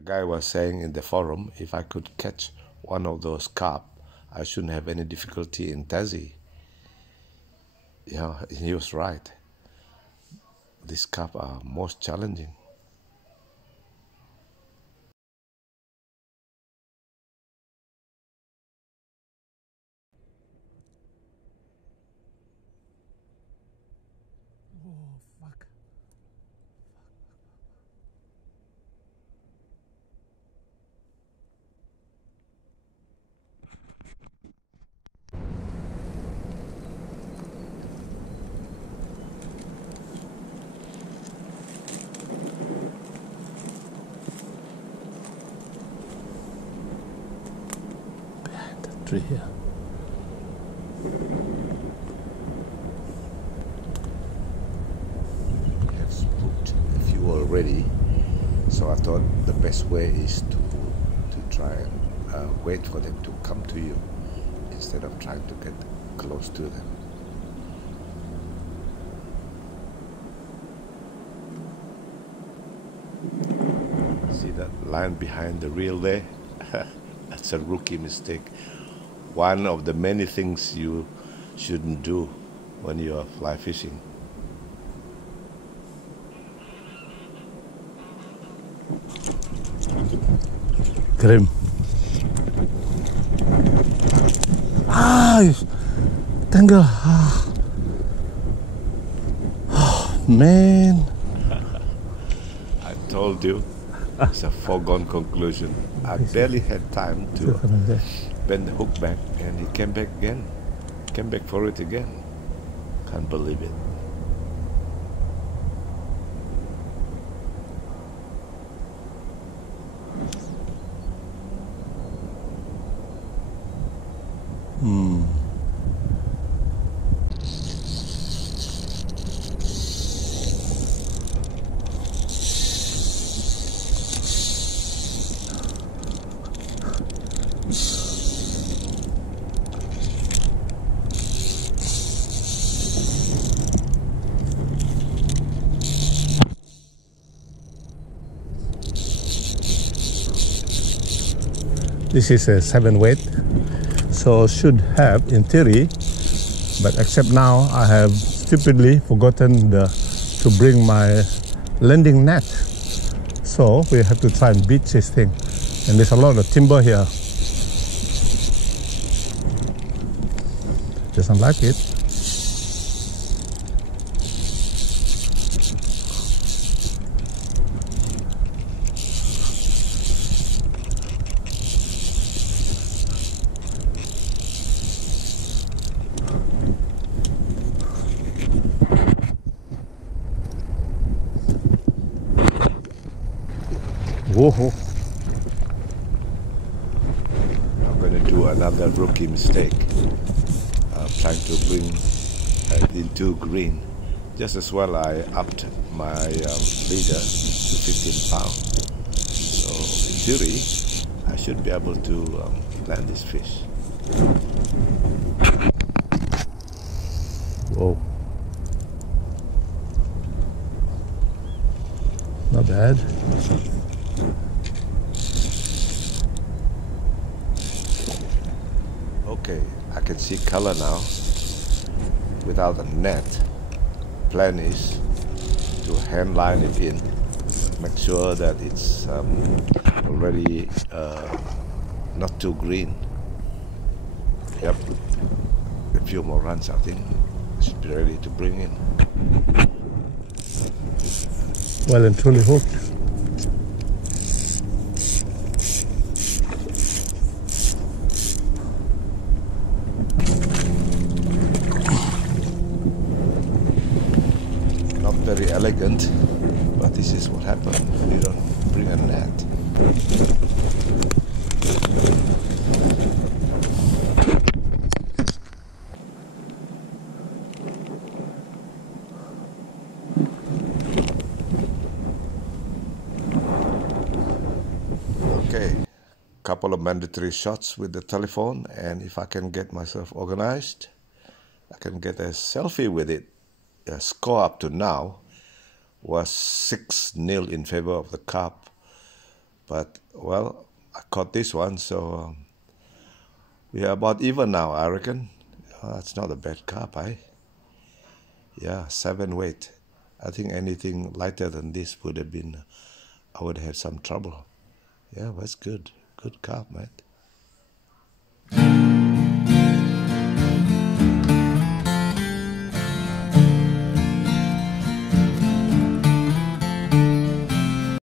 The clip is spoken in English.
A guy was saying in the forum, if I could catch one of those carp, I shouldn't have any difficulty in Tassie. Yeah, he was right. These carp are most challenging. Oh, fuck. Behind the tree here. We have spooked a few already, so I thought the best way is to try and wait for them to come to you instead of trying to get close to them. See that line behind the reel there? That's a rookie mistake. One of the many things you shouldn't do when you are fly fishing. Grim. Tangle. Oh, man. I told you, it's a foregone conclusion. I barely had time to bend the hook back, and he came back again. Came back for it again. Can't believe it. This is a 7 weight, so should have in theory, but except now I have stupidly forgotten to bring my landing net. So we have to try and beat this thing, and there's a lot of timber here. Doesn't like it. Whoa. I'm going to do another rookie mistake. Trying to bring it into green. Just as well, I upped my leader to 15 pounds. So in theory, I should be able to land this fish. Whoa. Not bad. Okay, I can see color now without a net. Plan is to hand line it in, make sure that it's already not too green. Yep, a few more runs I think should be ready to bring in. Well and truly hooked. Very elegant, but this is what happens when you don't bring a net. Okay, couple of mandatory shots with the telephone, and if I can get myself organized, I can get a selfie with it. The score up to now was 6-0 in favor of the Carp, But well, I caught this one, so we are about even now, I reckon. That's not a bad carp, eh? Yeah, 7 weight. I think anything lighter than this would have been, I would have had some trouble. Yeah, that's good. Good carp, man.